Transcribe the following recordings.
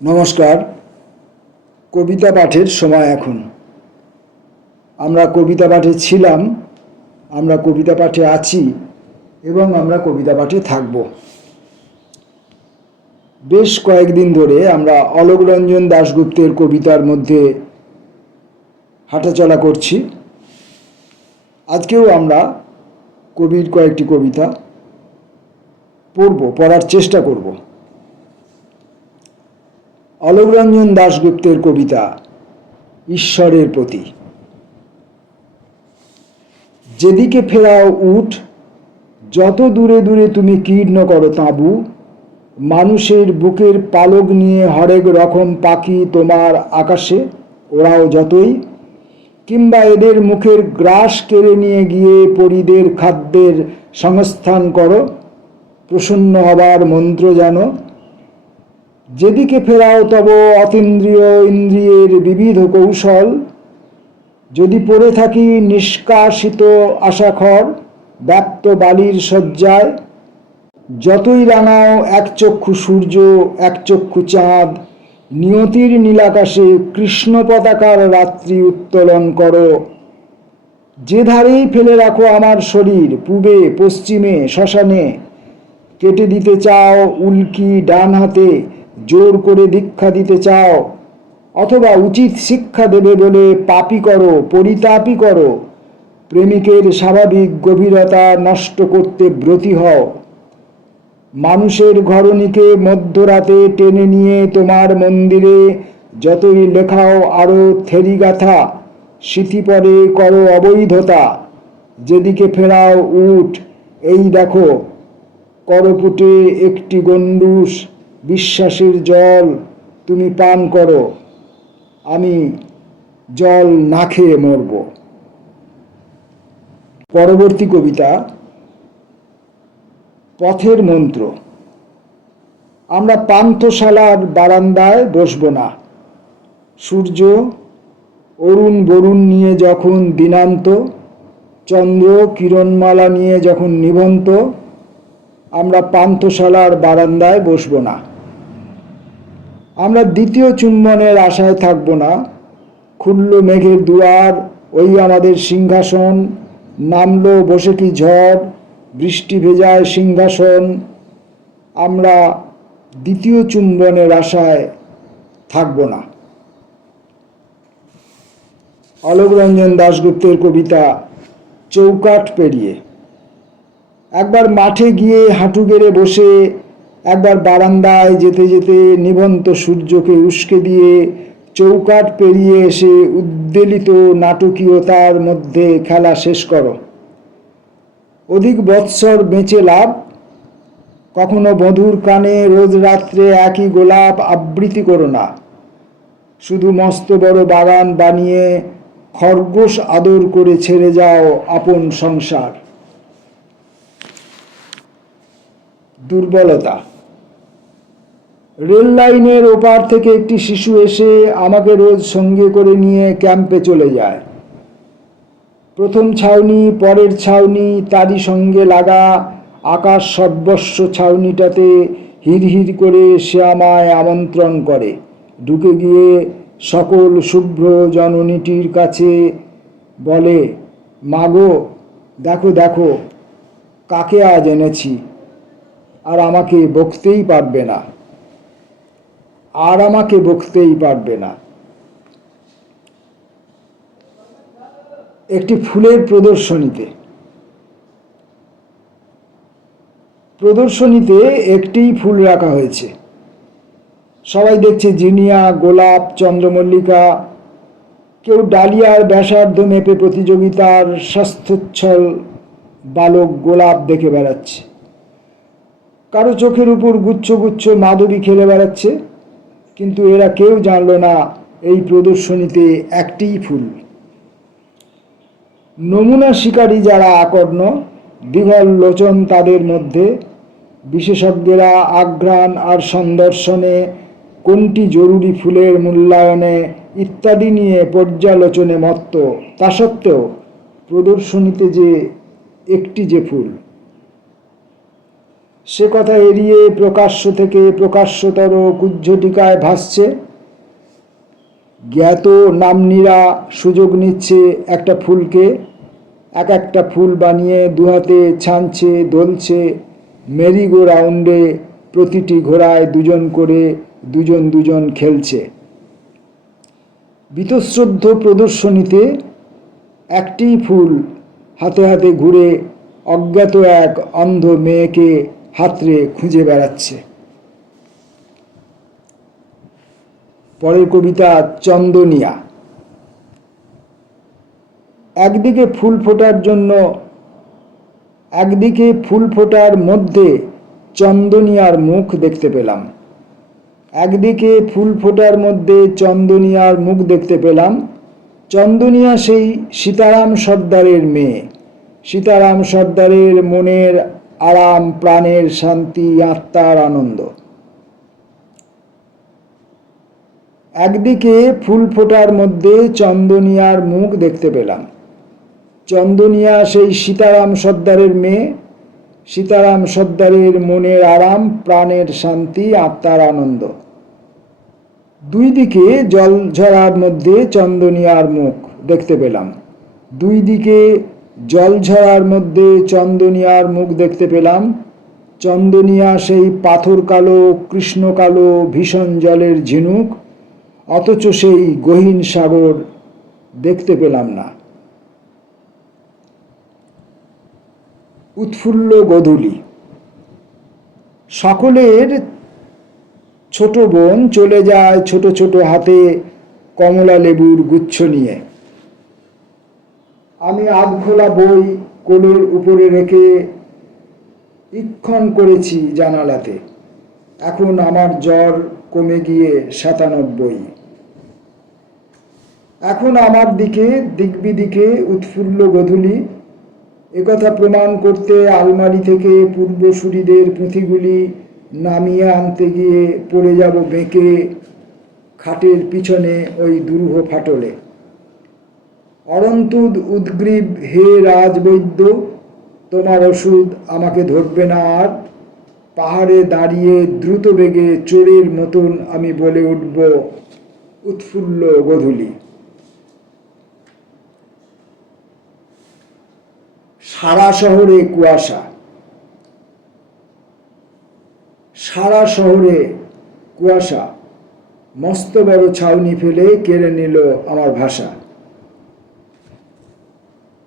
নমস্কার। কবিতা পাঠের সময় এখন। আমরা কবিতা পাঠে ছিলাম, আমরা কবিতা পাঠে আছি এবং আমরা কবিতা পাঠে থাকব। বেশ কয়েকদিন ধরে আমরা অলোকরঞ্জন দাশগুপ্তের কবিতার মধ্যে হাঁটাচলা করছি। আজকেও আমরা কবির কয়েকটি কবিতা পড়ার চেষ্টা করব। অলোকরঞ্জন দাশগুপ্তের কবিতা ঈশ্বরের প্রতি। যেদিকে ফেরাও উঠ, যত দূরে দূরে তুমি কীর্ণ করো তাঁবু, মানুষের বুকের পালক নিয়ে হরেক রকম পাখি তোমার আকাশে ওরাও যতই, কিংবা এদের মুখের গ্রাস কেড়ে নিয়ে গিয়ে পরিদের খাদ্যের সংস্থান করো, প্রসন্ন হবার মন্ত্র জানো। যেদিকে ফেরাও তব অতীন্দ্রিয় ইন্দ্রিয়ের বিবিধ কৌশল, যদি পড়ে থাকি নিষ্কাশিত আশাখর ব্যাপ্ত বালির শয্যায়, যতই রাঙাও এক চক্ষু সূর্য এক চক্ষু চাঁদ, নিয়তির নীলাকাশে কৃষ্ণ পতাকার রাত্রি উত্তোলন করো। যে ধারেই ফেলে রাখো আমার শরীর, পূবে পশ্চিমে শ্মশানে, কেটে দিতে চাও উল্কি ডান হাতে, জোর করে দীক্ষা দিতে চাও, অথবা উচিত শিক্ষা দেবে বলে পাপী করো পরিতাপী করো, প্রেমিকের স্বাভাবিক গভীরতা নষ্ট করতে ব্রতী হও। মানুষের ঘরণীকে মধ্যরাতে টেনে নিয়ে তোমার মন্দিরে যতই লেখাও আরো থেরিগাথা, স্মৃতিপরে করো অবৈধতা। যেদিকে ফেরাও উঠ, এই দেখো করপুটে একটি গণ্ডূষ বিশ্বাসের জল তুমি পান করো, আমি জল না খেয়ে মরব। পরবর্তী কবিতা পথের মন্ত্র। আমরা পান্থশালার বারান্দায় বসব না। সূর্য অরুণ বরুণ নিয়ে যখন দিনান্ত, চন্দ্র কিরণমালা নিয়ে যখন নিভন্ত, আমরা পান্থশালার বারান্দায় বসব না। আমরা দ্বিতীয় চুম্বনের আশায় থাকব না। খুলল মেঘের দুয়ার, ওই আমাদের সিংহাসন, নামলো বসে কি ঝড়, বৃষ্টি ভেজায় সিংহাসন। আমরা দ্বিতীয় চুম্বনের আশায় থাকব না। অলোকরঞ্জন দাশগুপ্তের কবিতা চৌকাঠ পেরিয়ে। একবার মাঠে গিয়ে হাঁটু গেড়ে বসে, একবার বারান্দায় যেতে যেতে নিভন্ত সূর্যকে উস্কে দিয়ে চৌকাঠ পেরিয়ে এসে উদ্বেলিত নাটকীয়তার মধ্যে খেলা শেষ করো। অধিক বৎসর বেঁচে লাভ, কখনো বধূর কানে রোজ রাত্রে একই গোলাপ আবৃত্তি করো না। শুধু মস্ত বড় বাগান বানিয়ে খরগোশ আদর করে ছেড়ে যাও আপন সংসার। দুর্বলতা। রেল লাইনের ওপার থেকে একটি শিশু এসে আমাকে রোজ সঙ্গে করে নিয়ে ক্যাম্পে চলে যায়। প্রথম ছাউনি, পরের ছাউনি, তারই সঙ্গে লাগা আকাশ সর্বস্ব ছাউনিটাতে হিড়হিড় করে সে আমায় আমন্ত্রণ করে। ঢুকে গিয়ে সকল শুভ্র জননীটির কাছে বলে, মাগো দেখো দেখো কাকে আজ এনেছি। আর আমাকে বকতেই পারবে না, আর আমাকে বকতেই পারবে না। একটি ফুলের প্রদর্শনীতে একটিই ফুল রাখা হয়েছে। সবাই দেখছে জিনিয়া, গোলাপ, চন্দ্রমল্লিকা। কেউ ডালিয়ার ব্যাসার্ধ মেপে প্রতিযোগিতার স্বাস্থ্যোচ্ছল বালক গোলাপ দেখে বেড়াচ্ছে। কারো চোখের উপর গুচ্ছ গুচ্ছ মাধবী খেলে বেড়াচ্ছে। কিন্তু এরা কেউ জানল না এই প্রদর্শনীতে একটিই ফুল। নমুনা শিকারী যারা আকর্ণ, দীঘল লোচন তাদের মধ্যে, বিশেষজ্ঞেরা আঘ্রাণ আর সন্দর্শনে, কোনটি জরুরি ফুলের মূল্যায়নে ইত্যাদি নিয়ে পর্যালোচনে মত্ত। তা সত্ত্বেও প্রদর্শনীতে যে একটি যে ফুল, সে কথা এড়িয়ে প্রকাশ্য থেকে প্রকাশ্যতর কুজ্ঝটিকায় ভাসছে। জ্ঞাত নামনীরা সুযোগ নিচ্ছে একটা ফুলকে এক একটা ফুল বানিয়ে দুহাতে ছানছে, দোলছে। মেরিগো রাউন্ডে প্রতিটি ঘোড়ায় দুজন করে দুজন দুজন খেলছে। বীতশ্রদ্ধ প্রদর্শনীতে একটি ফুল হাতে হাতে ঘুরে অজ্ঞাত এক অন্ধ মেয়েকে হাতড়ে খুঁজে বেড়াচ্ছে। পরের কবিতা চন্দনিয়া। একদিকে ফুল ফোটার মধ্যে চন্দনিয়ার মুখ দেখতে পেলাম। একদিকে ফুল ফোটার মধ্যে চন্দনিয়ার মুখ দেখতে পেলাম। চন্দনিয়া সেই সীতারাম সর্দারের মেয়ে। সীতারাম সর্দারের মনের আরাম, প্রাণের শান্তি, আত্মার আনন্দ। একদিকে ফুল ফোটার মধ্যে চন্দনিয়ার মুখ দেখতে পেলাম। চন্দনিয়া সেই সীতারাম সর্দারের মেয়ে। সীতারাম সর্দারের মনের আরাম, প্রাণের শান্তি, আত্মার আনন্দ। দুই দিকে জলঝরার মধ্যে চন্দনিয়ার মুখ দেখতে পেলাম। দুই দিকে জলঝরার মধ্যে চন্দনিয়ার মুখ দেখতে পেলাম। চন্দনিয়া সেই পাথর কালো, কৃষ্ণ কালো, ভীষণ জলের ঝিনুক, অথচ সেই গহীন সাগর দেখতে পেলাম না। উৎফুল্ল গোধূলি। সকলের ছোট বোন চলে যায় ছোট ছোট হাতে কমলা লেবুর গুচ্ছ নিয়ে। আমি আধখোলা বই কোলের উপরে রেখে ইক্ষণ করেছি জানালাতে। এখন আমার জ্বর কমে গিয়ে 97। এখন আমার দিকে দিকবিদিকে উৎফুল্ল গোধূলি। একথা প্রমাণ করতে আলমারি থেকে পূর্বসূরিদের পুঁথিগুলি নামিয়ে আনতে গিয়ে পড়ে যাব বেঁকে খাটের পিছনে ওই দুরূহ ফাটলে। অরন্তুদ উদ্গ্রীব হে রাজবৈদ্য, তোমার ওষুধ আমাকে ধরবে না আর। পাহাড়ে দাঁড়িয়ে দ্রুত বেগে চোরের মতন আমি বলে উঠব উৎফুল্ল গোধূলি। সারা শহরে কুয়াশা। সারা শহরে কুয়াশা মস্ত বড় ছাউনি ফেলে কেড়ে নিল আমার ভাষা।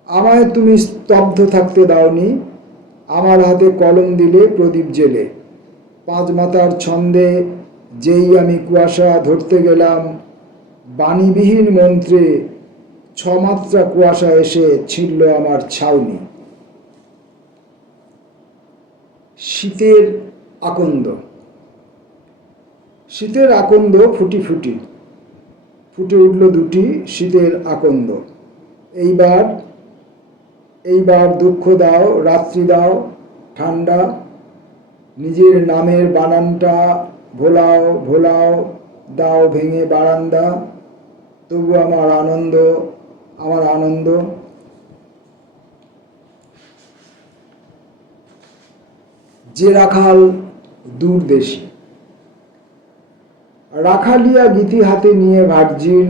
আমায় তুমি স্তব্ধ থাকতে দাওনি, আমার হাতে কলম দিলে প্রদীপ জেলে। 5 মাতার ছন্দে যেই আমি কুয়াশা ধরতে গেলাম, বাণীবিহীন মন্ত্রে 6 মাত্রা কুয়াশা এসে ছিঁড়ল আমার ছাউনি। শীতের আকন্দ। শীতের আকন্দ ফুটি ফুটি ফুটে উঠল দুটি শীতের আকন্দ। এইবার দুঃখ দাও, রাত্রি দাও, ঠান্ডা। নিজের নামের বানানটা ভোলাও ভোলাও, দাও ভেঙে বারান্দা। তবু আমার আনন্দ, আমার আনন্দ। যে রাখাল দূরদেশী। রাখালিয়া গীতি হাতে নিয়ে ভার্জিল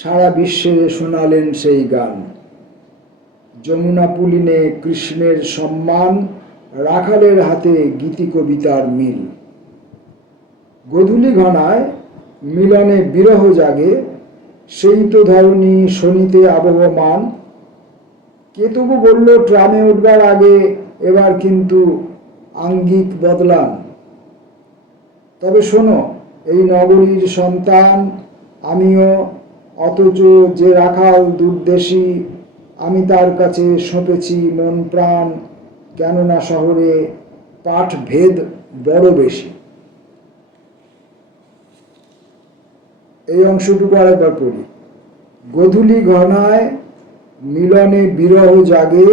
সারা বিশ্বে শোনালেন সেই গান। যমুনা পুলিনে কৃষ্ণের সম্মান, রাখালের হাতে গীতি কবিতার মিল। গোধূলি ঘনায় মিলনে বিরহ জাগে, সেই তো ধরণী শনিতে আবহমান। কে তবু বলল ট্রামে উঠবার আগে এবার কিন্তু আঙ্গিক বদলান। তবে শোনো, এই নগরীর সন্তান আমিও, অথচ যে রাখাল দূরদেশী, আমি তার কাছে সঁপেছি মন প্রাণ। কেননা শহরে পাঠ ভেদ বড় বেশি। এই অংশটুকু আরেকবার পড়ি। গোধূলি ঘনায় মিলনে বিরহ জাগে,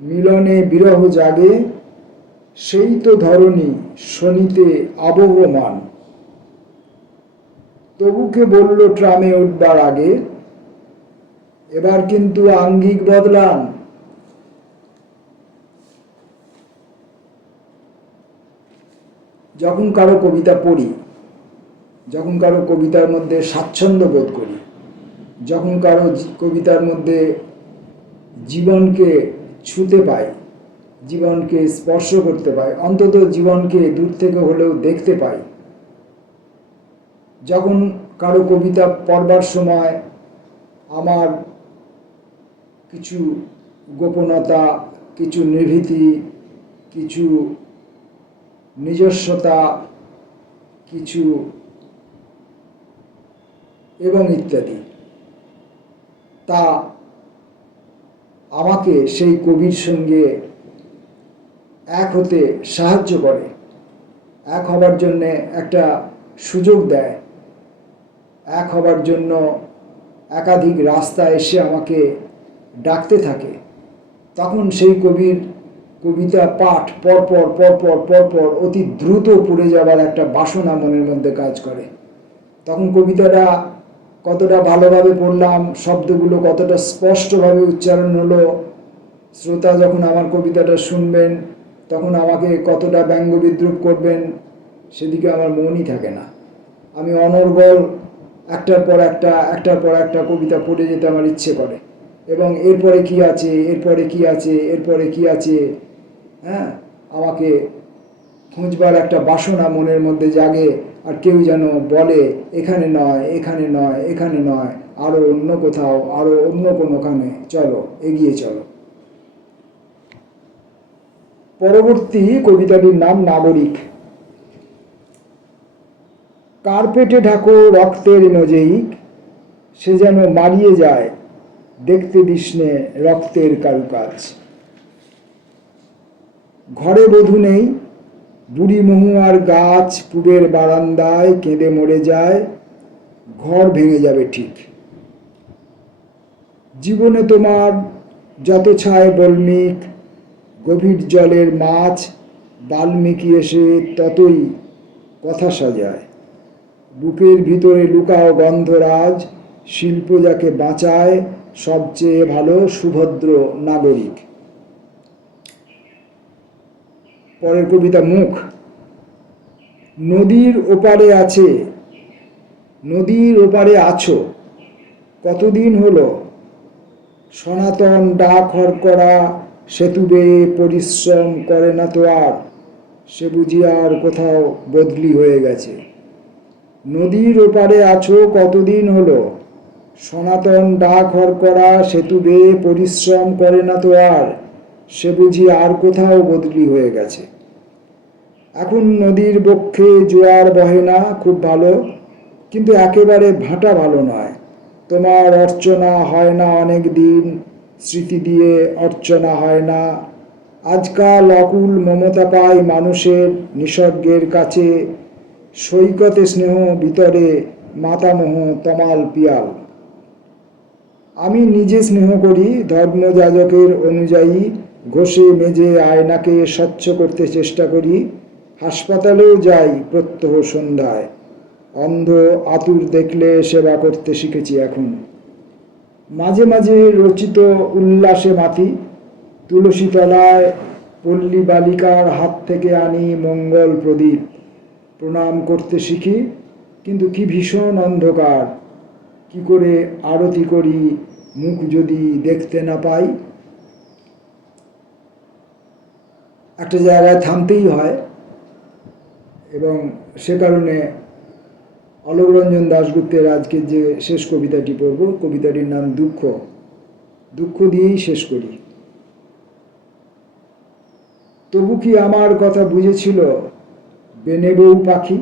মিলনে বিরহ জাগে, সেই তো ধরণী শনিতে আবহমান। তবুকে বলল ট্রামে উঠবার আগে এবার কিন্তু আঙ্গিক বদলান। যখন কারো কবিতা পড়ি, যখন কারো কবিতার মধ্যে স্বাচ্ছন্দ্য বোধ করি, যখন কারো কবিতার মধ্যে জীবনকে ছুঁতে পাই, জীবনকে স্পর্শ করতে পাই, অন্তত জীবনকে দূর থেকে হলেও দেখতে পাই, যখন কারো কবিতা পড়বার সময় আমার কিছু গোপনতা, কিছু নিভৃতি, কিছু নিজস্বতা, কিছু এবং ইত্যাদি, তা আমাকে সেই কবির সঙ্গে এক হতে সাহায্য করে, এক হবার জন্যে একটা সুযোগ দেয়, এক হবার জন্য একাধিক রাস্তা এসে আমাকে ডাকতে থাকে। তখন সেই কবির কবিতা পাঠ পরপর পরপর পরপর অতি দ্রুত পড়ে যাবার একটা বাসনা মনের মধ্যে কাজ করে। তখন কবিতাটা কতটা ভালোভাবে পড়লাম, শব্দগুলো কতটা স্পষ্টভাবে উচ্চারণ হলো, শ্রোতা যখন আমার কবিতাটা শুনবেন তখন আমাকে কতটা ব্যঙ্গ বিদ্রূপ করবেন, সেদিকে আমার মনই থাকে না। আমি অনর্গল একটার পর একটা কবিতা পড়ে যেতে আমার ইচ্ছে করে, এবং এরপরে কি আছে, এরপরে কি আছে, এরপরে কি আছে, হ্যাঁ, আমাকে খুঁজবার একটা বাসনা মনের মধ্যে জাগে। আর কেউ যেন বলে এখানে নয়, এখানে নয়, এখানে নয়, আরও অন্য কোথাও, আরও অন্য কোনোখানে, চলো এগিয়ে চলো। পরবর্তী কবিতাটির নাম নাগরিক। কার্পেটে ঢাকো রক্তের মোজাইক, সে যেন মারিয়ে যায় দেখতে দিসনে রক্তের কারুকাজ। ঘরে বধূ নেই, বুড়ি মহুয়ার গাছ পুবের বারান্দায় কেঁদে মরে যায়, ঘর ভেঙে যাবে ঠিক। জীবনে তোমার যত ছায় বল্মিক, গভীর জলের মাছ বাল্মীকি এসে ততই কথা সাজায়। বুকের ভিতরে লুকাও গন্ধরাজ, শিল্প যাকে বাঁচায় সবচেয়ে ভালো সুভদ্র নাগরিক। পরের কবিতা মুখ। নদীর ওপারে আছে, নদীর ওপারে আছো, কতদিন হলো, সনাতন ডাক হরকরা সেতু বেয়ে পরিশ্রম করে না তো আর, সে বুঝি আর কোথাও বদলি হয়ে গেছে। নদীর ওপারে আছো কতদিন হলো, সনাতন ডাক হরকরা সেতু বেয়ে পরিশ্রম করে না তো আর, সে বুঝি আর কোথাও বদলি হয়ে গেছে। এখন নদীর বক্ষে জোয়ার বহে না, খুব ভালো, কিন্তু একেবারে ভাটা ভালো নয়। তোমার অর্চনা হয় না অনেক দিন, স্মৃতি দিয়ে অর্চনা হয় না। আজকাল অকুল মমতা পায় মানুষের নিসর্গের কাছে, সৈকতে স্নেহ ভিতরে মাতামহ তমাল পিয়াল। আমি নিজে স্নেহ করি ধর্মযাজকের অনুযায়ী, ঘষে মেজে আয়নাকে স্বচ্ছ করতে চেষ্টা করি। হাসপাতালেও যাই প্রত্যহ সন্ধ্যায়, অন্ধ আতুর দেখলে সেবা করতে শিখেছি এখন। মাঝে মাঝে রচিত উল্লাসে মাতি, তুলসী তলায় পল্লী বালিকার হাত থেকে আনি মঙ্গল প্রদীপ, প্রণাম করতে শিখি। কিন্তু কি ভীষণ অন্ধকার, কি করে আরতি করি মুখ যদি দেখতে না পাই। একটা জায়গায় থামতেই হয়, এবং সে কারণে অলোক রঞ্জন দাশগুপ্তের আজকে যে শেষ কবিতাটি পড়ব, কবিতাটির নাম দুঃখ। দুঃখ দিয়েই শেষ করি। তবু কি আমার কথা বুঝেছিল বেনে বউ পাখি,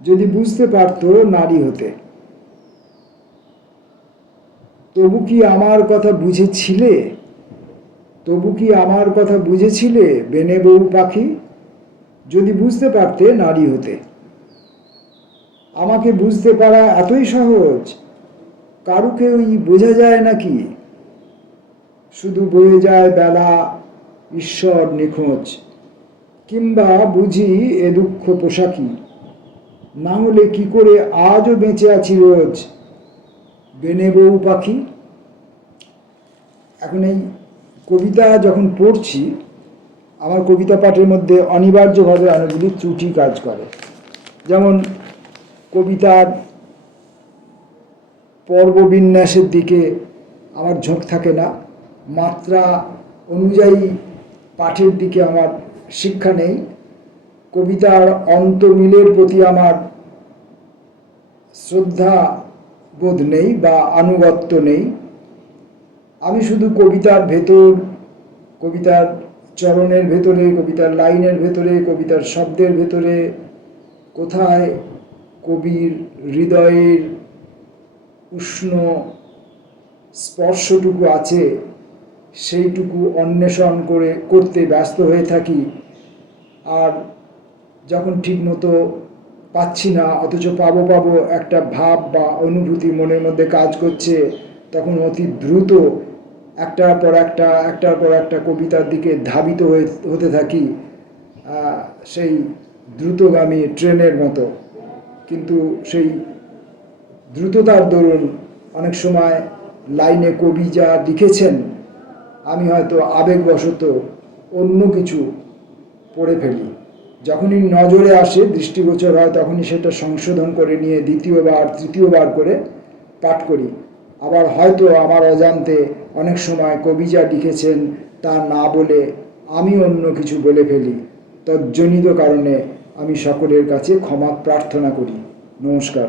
যদি বুঝতে পারতো নারী হতে। তবু কি আমার কথা বুঝেছিলে, তবু কি আমার কথা বুঝেছিলে বেনে বউ পাখি, যদি বুঝতে পারতে নারী হতে। আমাকে বুঝতে পারা এতই সহজ, কারুকেই বোঝা যায় নাকি। শুধু বয়ে যায় বেলা, ঈশ্বর নিখোঁজ, কিংবা বুঝি এ দুঃখ পোশাকি, না হলে কি করে আজও বেঁচে আছি রোজ বেনে বউ পাখি। এখন এই কবিতা যখন পড়ছি আমার কবিতা পাঠের মধ্যে অনিবার্যভাবে অনেকগুলি ত্রুটি কাজ করে। যেমন কবিতার পর্ববিন্যাসের দিকে আমার ঝোঁক থাকে না, মাত্রা অনুযায়ী পাঠের দিকে আমার শিক্ষা নেই, কবিতার অন্তমিলের প্রতি আমার শ্রদ্ধা বোধ নেই বা আনুগত্য নেই। আমি শুধু কবিতার ভেতর, কবিতার চরণের ভেতরে, কবিতার লাইনের ভেতরে, কবিতার শব্দের ভেতরে কোথায় কবির হৃদয়ের উষ্ণ স্পর্শটুকু আছে সেইটুকু অন্বেষণ করতে ব্যস্ত হয়ে থাকি। আর যখন ঠিকমতো পাচ্ছি না, অথচ পাবো একটা ভাব বা অনুভূতি মনের মধ্যে কাজ করছে, তখন অতি দ্রুত একটার পর একটা কবিতার দিকে ধাবিত হতে থাকি, সেই দ্রুতগামী ট্রেনের মতো। কিন্তু সেই দ্রুততার দরুন অনেক সময় লাইনে কবি যা লিখেছেন আমি হয়তো আবেগবশত অন্য কিছু পড়ে ফেলি। যখনই নজরে আসে, দৃষ্টিগোচর হয়, তখনই সেটা সংশোধন করে নিয়ে দ্বিতীয়বার তৃতীয়বার করে পাঠ করি। আবার হয়তো আমার অজান্তে অনেক সময় কবি যা লিখেছেন তা না বলে আমি অন্য কিছু বলে ফেলি। তজ্জনিত কারণে আমি সকলের কাছে ক্ষমা প্রার্থনা করি। নমস্কার।